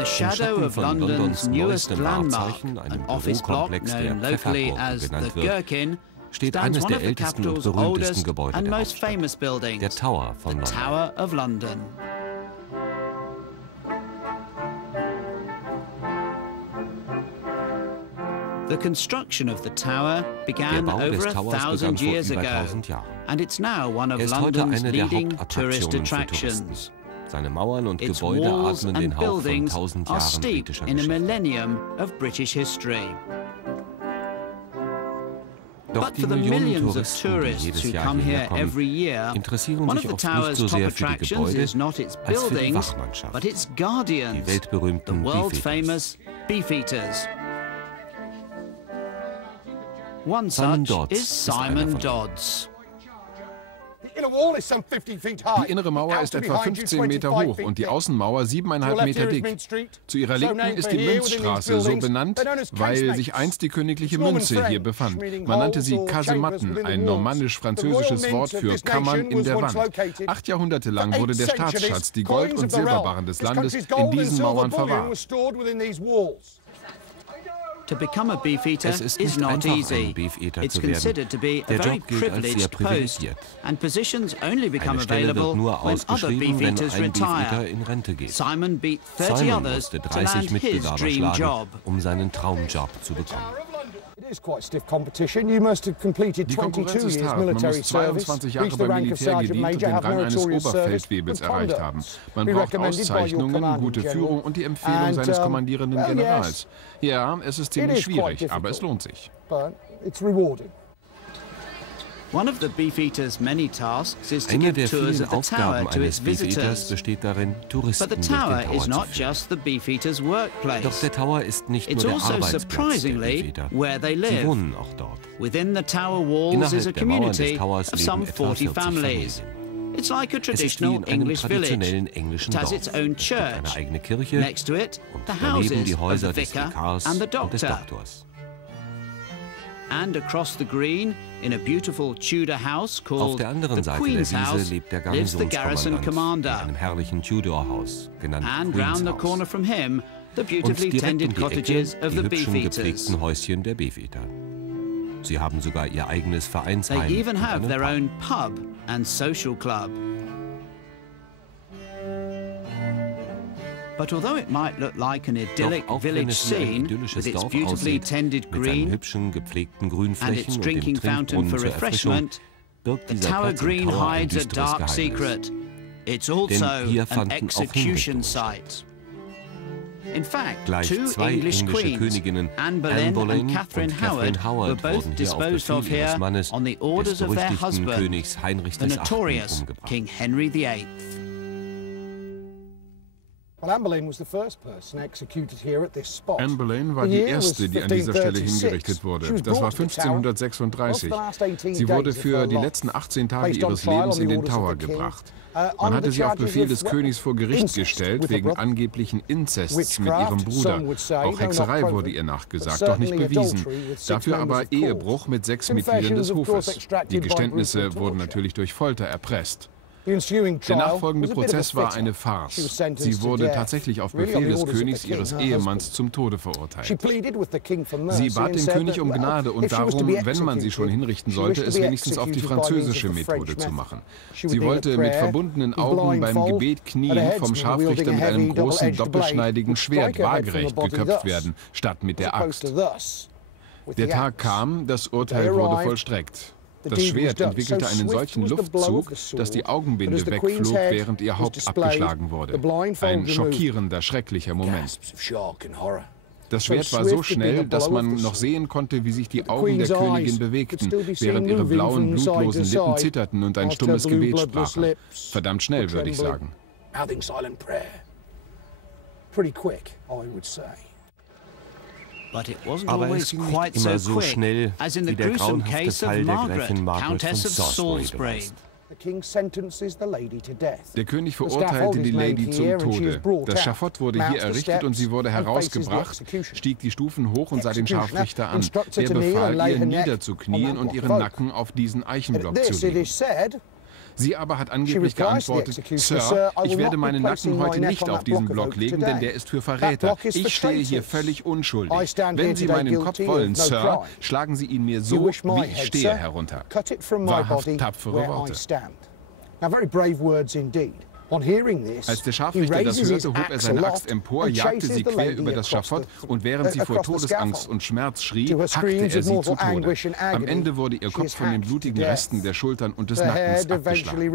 the shadow of London's newest landmark, an office block known locally as the Gherkin, steht stands eines one der of the ältesten und capital's berühmtesten oldest Gebäude and der most Hauptstadt, famous buildings, der Tower von the London. Tower of London. The construction of the tower Der began Bau over des Towers begann 1,000 vor years über ago, 1000 Jahren. and it's now one of Er ist heute London's eine der leading tourist Hauptattraktionen für attractions. Touristen. Seine Mauern und Its Gebäude walls atmen den and Hauch von buildings 1000 are Jahren steeped britischer in a Geschichte. millennium of British history. Doch But die for the Millionen millions of Touristen, die tourists jedes who Jahr come hierher here kommen, every year, interessieren one of sich the oft nicht tower's so top sehr für die attractions Gebäude, is not its als für die buildings, Wachmannschaft. but its Die guardians, the weltberühmten world-famous Beefeaters. One Simon such Dodds is ist einer Simon von ihnen. Dodds. Die innere Mauer ist etwa 15 Meter hoch und die Außenmauer 7,5 Meter dick. Zu ihrer Linken ist die Münzstraße so benannt, weil sich einst die königliche Münze hier befand. Man nannte sie Kasematten, ein normannisch-französisches Wort für Kammern in der Wand. 8 Jahrhunderte lang wurde der Staatsschatz, die Gold- und Silberbarren des Landes, in diesen Mauern verwahrt. To become a beefeater Es ist is nicht not einfach, easy. ein Beefeater It's zu werden. considered to be a Der very Job gilt als sehr privileged post, privilegiert. and positions only become Eine Stelle available wird nur when other ausgeschrieben, wenn beefeaters ein Beefeater retire. in Rente geht. Simon beat 30 Simon others musste to 30 land his Mitbewerber dream schlagen, job. um seinen Traumjob zu bekommen. Die Konkurrenz ist hart. Man muss 22 Jahre beim Militär gedient und den Rang eines Oberfeldwebels erreicht haben. Man braucht Auszeichnungen, gute Führung und die Empfehlung seines kommandierenden Generals. Ja, es ist ziemlich schwierig, aber es lohnt sich. One of the beefeaters' many tasks is to Eine give der tours vielen of the tower Aufgaben to its eines Beefeaters visitors. besteht darin, Touristen But the durch den tower Tower is zu not führen. just the beefeaters' workplace. Doch der Tower ist nicht It's nur der also Arbeitsplatz der surprisingly Beefeater. where they Sie live. wohnen auch dort. Within the tower walls is a Innerhalb der Mauern des community Towers of leben some etwa 40 40 families. Familien. It's like a Es ist wie traditional in einem English traditionellen village. englischen It has Dorf. its own Es gibt eine church. eigene Kirche Next to it, und the daneben houses die of Häuser the des vicar Vikars and the und des doctor. Doktors. And across the green, in a beautiful Tudor house Auf called der anderen the Seite der Queen's Wiese House, lebt der lives the garrison Garnisonskommandant in commander. einem herrlichen Tudor-Haus, genannt And Queen's round the House. corner from him, the Und beautifully direkt um tended die Ecke cottages of the die hübschen Beefeaters. gepflegten Häuschen der Beefeater. Sie haben sogar ihr eigenes They Vereinsheim even und have einen their Pub. own pub and social club. But although it might look like an idyllic Doch auch wenn village es wie ein scene idyllisches with its Dorf beautifully aussieht, tended mit seinen green hübschen gepflegten and Grünflächen its und dem drinking fountain Trinkbrunnen for zur Erfrischung, refreshment, birgt the dieser Tower Platz im Green Tower ein hides a düsteres dark Geheimnis. secret. It's also hier an fanden auch execution Hinrichtungen site. In fact, Gleich two zwei English englische queens, Königinnen, Anne Boleyn Boleyn and Catherine Howard, were both wurden hier auf disposed of Befehl ihres here Mannes, on the des orders of their berüchtigten husband, Königs Heinrich the VIII. notorious umgebracht. King Henry VIII. Anne Boleyn war die erste, die an dieser Stelle hingerichtet wurde. Das war 1536. Sie wurde für die letzten 18 Tage ihres Lebens in den Tower gebracht. Man hatte sie auf Befehl des Königs vor Gericht gestellt, wegen angeblichen Inzests mit ihrem Bruder. Auch Hexerei wurde ihr nachgesagt, doch nicht bewiesen. Dafür aber Ehebruch mit 6 Mitgliedern des Hofes. Die Geständnisse wurden natürlich durch Folter erpresst. Der nachfolgende Prozess war eine Farce. Sie wurde tatsächlich auf Befehl des Königs ihres Ehemanns zum Tode verurteilt. Sie bat den König um Gnade und darum, wenn man sie schon hinrichten sollte, es wenigstens auf die französische Methode zu machen. Sie wollte mit verbundenen Augen beim Gebet knien, vom Scharfrichter mit einem großen doppelschneidigen Schwert waagerecht geköpft werden, statt mit der Axt. Der Tag kam, das Urteil wurde vollstreckt. Das Schwert entwickelte einen solchen Luftzug, dass die Augenbinde wegflog, während ihr Haupt abgeschlagen wurde. Ein schockierender, schrecklicher Moment. Das Schwert war so schnell, dass man noch sehen konnte, wie sich die Augen der Königin bewegten, während ihre blauen, blutlosen Lippen zitterten und ein stummes Gebet sprachen. Verdammt schnell, würde ich sagen. Aber es ging nicht immer so schnell, wie der grauenhafte Fall der Gräfin Margaret von Salisbury beweist. Der König verurteilte die Lady zum Tode. Das Schafott wurde hier errichtet und sie wurde herausgebracht, stieg die Stufen hoch und sah den Scharfrichter an. Der befahl ihr, niederzuknien und ihren Nacken auf diesen Eichenblock zu legen. Sie aber hat angeblich geantwortet, Sir, ich werde meinen Nacken heute nicht auf diesen Block legen, denn der ist für Verräter. Ich stehe hier völlig unschuldig. Wenn Sie meinen Kopf wollen, Sir, schlagen Sie ihn mir so, wie ich stehe, herunter. Wahrhaft tapfere Worte. Als der Scharfrichter das hörte, hob er seine Axt empor, jagte sie quer über das Schafott und während sie vor Todesangst und Schmerz schrie, hackte er sie zu Tode. Am Ende wurde ihr Kopf von den blutigen Resten der Schultern und des Nackens abgeschlagen.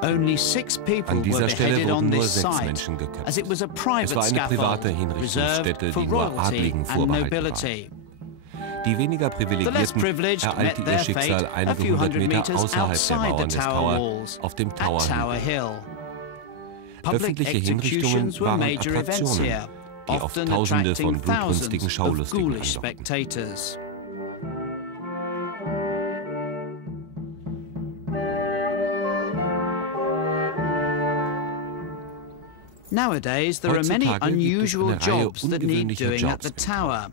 An dieser Stelle wurden nur 6 Menschen geköpft. Es war eine private Hinrichtungsstätte, die nur Adligen vorbehalten war. Die weniger Privilegierten ereilte ihr Schicksal einige hundert Meter außerhalb der Mauern des Tower, auf dem Tower Hill. Öffentliche Hinrichtungen waren Attraktionen, die auf Tausende von blutrünstigen Schaulustigen anlockten. Nowadays, there are many unusual jobs that need doing at the tower.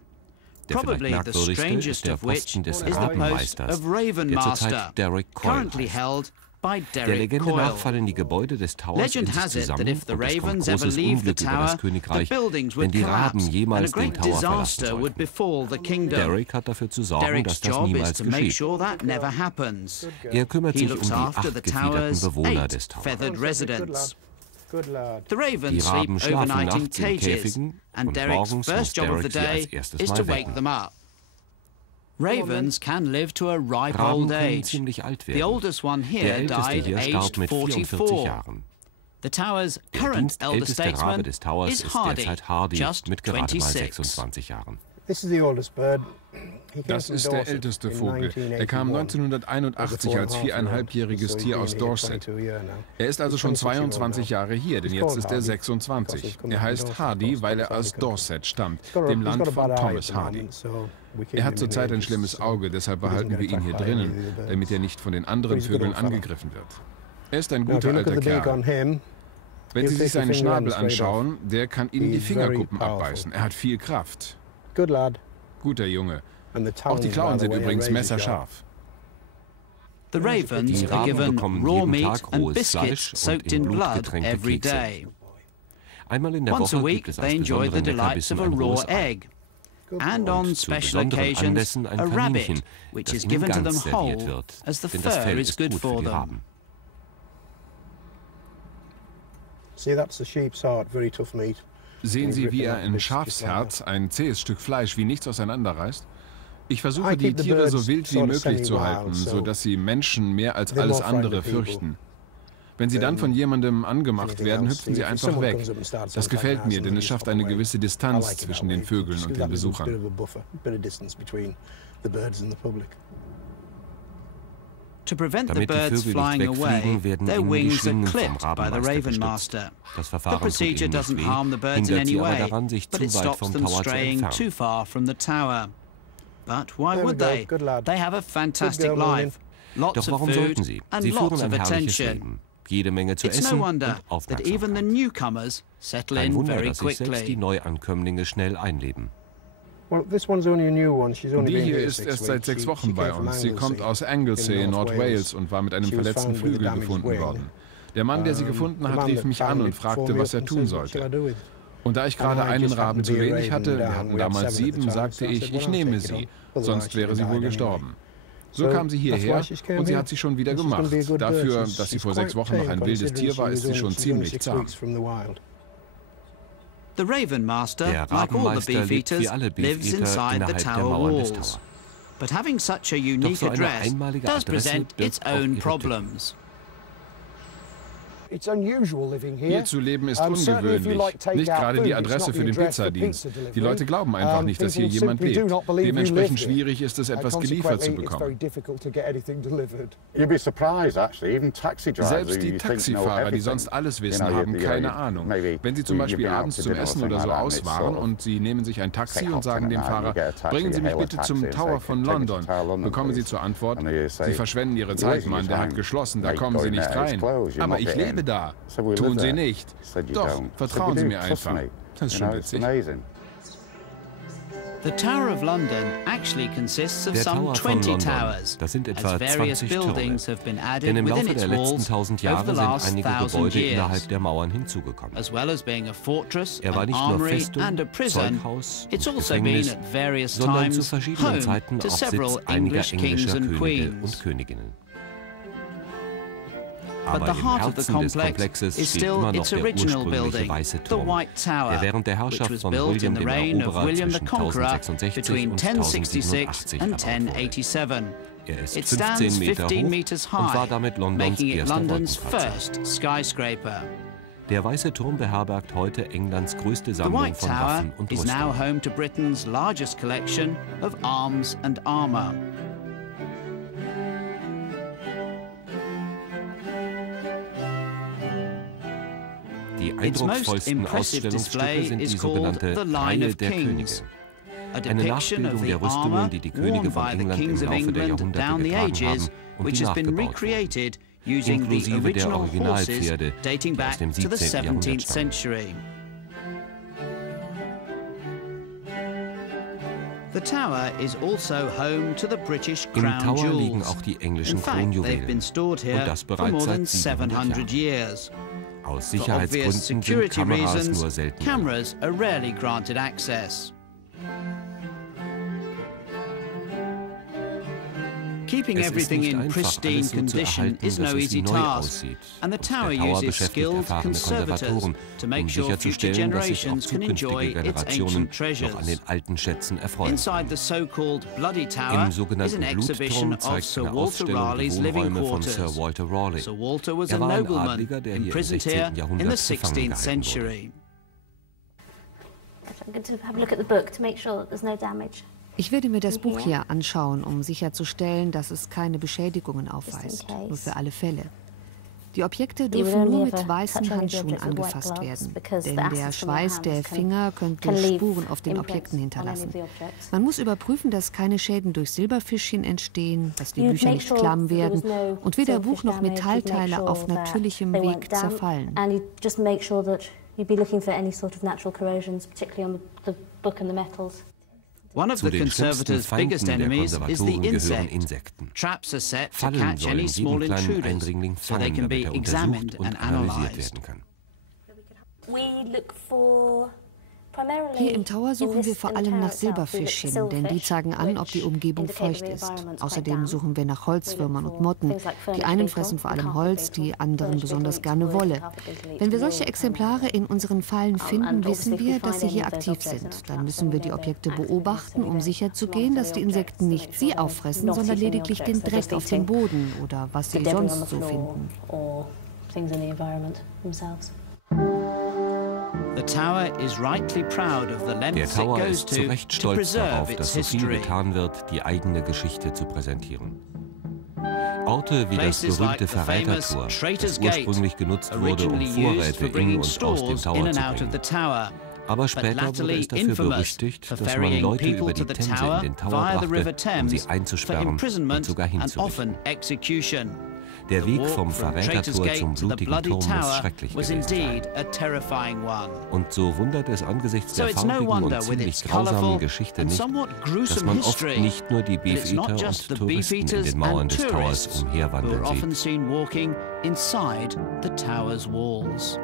Probably the strangest of which is the post of Raven Master, currently held by Der Derek Legende Coyle. nach fallen die Gebäude des Towers in Legend sich has it that zusammen if the und es kommt Ravens ever großes leave the Unglück über tower, das the Königreich, buildings wenn would die Raben collapse and a jemals den great Tower verlassen disaster would sollten. befall the kingdom. Derek hat dafür zu sorgen, Derek's dass das job is niemals to make geschieht. sure that never happens. Er kümmert He sich um looks die after 8 the gefiederten tower's Bewohner 8 des Towers. feathered residents. The Die Ravens Raben sleep schlafen overnight in nachts in cages, Käfigen and und Derek's morgens muss first job of the Derek sie als day erstes is to Mal wake wecken. them up. Ravens can live to a ripe Raben old können age. ziemlich alt The werden. oldest one Der here älteste died hier starb aged mit 44 44. Jahren. The tower's Der current elder dienstälteste Rabe statesman des Towers is ist Hardy, derzeit Hardy just mit gerade mal 26. 26 Jahren. Das ist der älteste Vogel. Er kam 1981 als 4,5-jähriges Tier aus Dorset. Er ist also schon 22 Jahre hier, denn jetzt ist er 26. Er heißt Hardy, weil er aus Dorset stammt, dem Land von Thomas Hardy. Er hat zurzeit ein schlimmes Auge, deshalb behalten wir ihn hier drinnen, damit er nicht von den anderen Vögeln angegriffen wird. Er ist ein guter alter Kerl. Wenn Sie sich seinen Schnabel anschauen, der kann Ihnen die Fingerkuppen abbeißen. Er hat viel Kraft. Guter Junge. Auch die Klauen sind übrigens messerscharf. The Ravens Die are Raben given bekommen raw jeden meat Tag and rohes biscuits Fleisch und soaked in in Blut blood getränkte every Kekse. day. Einmal in der Once a Woche week, gibt es they als enjoy the besonderen delights Leckerbissen of a ein raw rohes Ei. egg. And on Und zu special besonderen occasions, Anlässen ein a rabbit, Kaninchen, which das is ihnen given to them ganz serviert whole, wird, as the denn das fur Fell is ist good gut für for die them. Raben. Sehen Sie, wie er ein Schafsherz, ein zähes Stück Fleisch, wie nichts auseinanderreißt? Ich versuche, die Tiere so wild wie möglich zu halten, sodass sie Menschen mehr als alles andere fürchten. Wenn sie dann von jemandem angemacht werden, hüpfen sie einfach weg. Das gefällt mir, denn es schafft eine gewisse Distanz zwischen den Vögeln und den Besuchern. To prevent the Damit die birds Vögel flying nicht away, wegfliegen, werden their ihnen die wings are Schlingen vom clipped by the Rabenmeister Raven gestützt. Master. Das The Verfahren tut procedure ihnen nicht doesn't weh, harm the birds in hindert any sie aber way, daran, sich but zu it weit stops vom them Tower zu straying too entfernen. far from the tower. But why would they? They have a fantastic life, lots Doch of warum food sollten sie? and Sie führen lots ein of herrliches attention. Leben. Jede Menge zu It's essen no wonder und that even the Aufmerksamkeit. newcomers settle Kein in Wunder, very dass sich selbst die quickly. Neuankömmlinge schnell einleben. Die hier ist erst seit 6 Wochen bei uns. Sie kommt aus Anglesey in Nord-Wales und war mit einem verletzten Flügel gefunden worden. Der Mann, der sie gefunden hat, rief mich an und fragte, was er tun sollte. Und da ich gerade einen Raben zu wenig hatte, wir hatten damals 7, sagte ich, ich nehme sie, sonst wäre sie wohl gestorben. So kam sie hierher und sie hat sie schon wieder gemacht. Dafür, dass sie vor 6 Wochen noch ein wildes Tier war, ist sie schon ziemlich zahm. The Raven Master, Der like all the Rabenmeister lebt beefeaters, wie alle lives Beefeater inside the innerhalb der tower Mauern des walls. Tower. But having such a Doch unique so eine address einmalige does Adresse present its birgt auch own ihre problems. Hier zu leben ist ungewöhnlich. Nicht gerade die Adresse für den Pizzadienst. Die Leute glauben einfach nicht, dass hier jemand lebt. Dementsprechend schwierig ist es, etwas geliefert zu bekommen. Selbst die Taxifahrer, die sonst alles wissen, haben keine Ahnung. Wenn sie zum Beispiel abends zum Essen oder so aus waren und sie nehmen sich ein Taxi und sagen dem Fahrer, bringen Sie mich bitte zum Tower von London, bekommen sie zur Antwort, Sie verschwenden Ihre Zeit, Mann, der hat geschlossen, da kommen Sie nicht rein. Aber ich lebe da. Tun Sie nicht. Doch, vertrauen Sie mir einfach. Das ist schon witzig. The Tower of London actually consists of some 20 towers, das sind etwa as various 20 buildings Türme. have been added Denn im within Laufe its der letzten walls 1000 over Jahre the sind last einige 1000 Gebäude years. innerhalb der Mauern hinzugekommen. As well as being a fortress, Er war an nicht nur armory Festung, and a prison, Zeughaus it's und also been Gefängnis, at various sondern zu times verschiedenen home Zeiten to auch Sitz several einiger English kings englischer and Könige queens. und Königinnen. But Aber the im heart of the Herzen des complex Komplexes is steht still immer noch its der original ursprüngliche building, Weiße the Turm, White Tower, der während der which Herrschaft was von built William in the dem reign of Eroberer William the zwischen Conqueror 1066 between und 1066 1087 and erbaut wurde. 1087. Er ist It 15 stands Meter 15 hoch meters und war high, damit Londons making it erster London's Wolkenkratzer. first skyscraper. Der Weiße Turm beherbergt heute Englands größte The Sammlung White von Tower Waffen und is now Rüstungen. home to Britain's largest collection of arms and armour. Die Its most eindrucksvollsten impressive Ausstellungsstücke display sind is die called sogenannte the Line Reihe of der Könige. Kings, a Eine depiction of Nachbildung the der armour Rüstungen, die die Könige worn von by the England kings im of Laufe der England Jahrhunderte down the getragen ages, haben und which die has been nachgebaut wurden, recreated using the inklusive der original horses Originalpferde, dating die aus back dem to the 17. Jahrhundert 17th stammen. century. The tower is also home to the British Im crown Tower liegen jewels. auch die In englischen fact, they've been Kronjuwelen. stored here Und das for bereits more seit than 700 700 years. Aus For obvious Sicherheitsgründen sind security Kameras reasons, nur selten erlaubt. cameras are rarely granted access. Keeping Es ist everything nicht in einfach, pristine alles so zu condition erhalten, is no dass es easy neu task, aussieht. and the Und tower der Tower uses beschäftigt skilled erfahrene conservators Konservatoren, to make um sure future sicherzustellen, dass sich auch generations can enjoy zukünftige its Generationen ancient treasures. noch an den alten Schätzen erfreuen. Inside the so-called Bloody Tower Im is sogenannten an exhibition Blutturm of zeigt Sir eine Walter Ausstellung die Raleigh's living Wohnräume von quarters. Sir Walter Raleigh. Sir Walter was a Er war ein nobleman, Adliger, der hier im imprisoned here 16. in the Jahrhundert gefangen 16th gehalten wurde. century. I'm going to have a look at the book to make sure that there's no damage. Ich werde mir das Buch hier anschauen, um sicherzustellen, dass es keine Beschädigungen aufweist. Nur für alle Fälle. Die Objekte dürfen nur mit weißen Handschuhen angefasst werden, denn der Schweiß der Finger könnte Spuren auf den Objekten hinterlassen. Man muss überprüfen, dass keine Schäden durch Silberfischchen entstehen, dass die Bücher nicht klamm werden und weder Buch noch Metallteile auf natürlichem Weg zerfallen. One of Zu the den schlimmsten conservators' biggest Feinden der enemies is the Konservatoren gehören insect. Insekten. Traps are set to Fallen catch any sollen small jeden kleinen intruders, Eindringling so they fangen, can be damit er examined untersucht und and analysiert analyzed. werden kann. We look for Hier im Tower suchen wir vor allem nach Silberfischchen, denn die zeigen an, ob die Umgebung feucht ist. Außerdem suchen wir nach Holzwürmern und Motten. Die einen fressen vor allem Holz, die anderen besonders gerne Wolle. Wenn wir solche Exemplare in unseren Fallen finden, wissen wir, dass sie hier aktiv sind. Dann müssen wir die Objekte beobachten, um sicherzugehen, dass die Insekten nicht sie auffressen, sondern lediglich den Dreck auf dem Boden oder was sie sonst so finden. The tower is rightly proud of the Der lengths it Tower goes ist zu Recht to stolz preserve darauf, its dass so viel history. getan wird, die eigene Geschichte zu präsentieren. Orte wie das Places like berühmte the famous Verrätertor, Traitor's das Gate, ursprünglich genutzt wurde, um originally used Vorräte for bringing in und aus dem stores Tower in zu and out of the bringen. tower. Aber But später wurde latterly es dafür infamous berüchtigt, for dass man ferrying Leute people über to die the Themse in tower den Tower via the River brachte, um Thames sie for einzusperren und imprisonment sogar and hinzurichten. often execution. Der The Weg walk vom from Traitor's Verrätertor Gate zum to the blutigen Bloody Turm muss Tower schrecklich was gewesen sein. indeed a terrifying one. Und so wundert es angesichts So der it's no farbigen wonder und with ziemlich its grausamen colourful Geschichte and nicht, somewhat dass gruesome man oft history nicht nur die that it's not Beefeater just und the Touristen in beefeaters den Mauern and des Towers tourists who umherwandeln are often sieht. seen walking inside the tower's walls.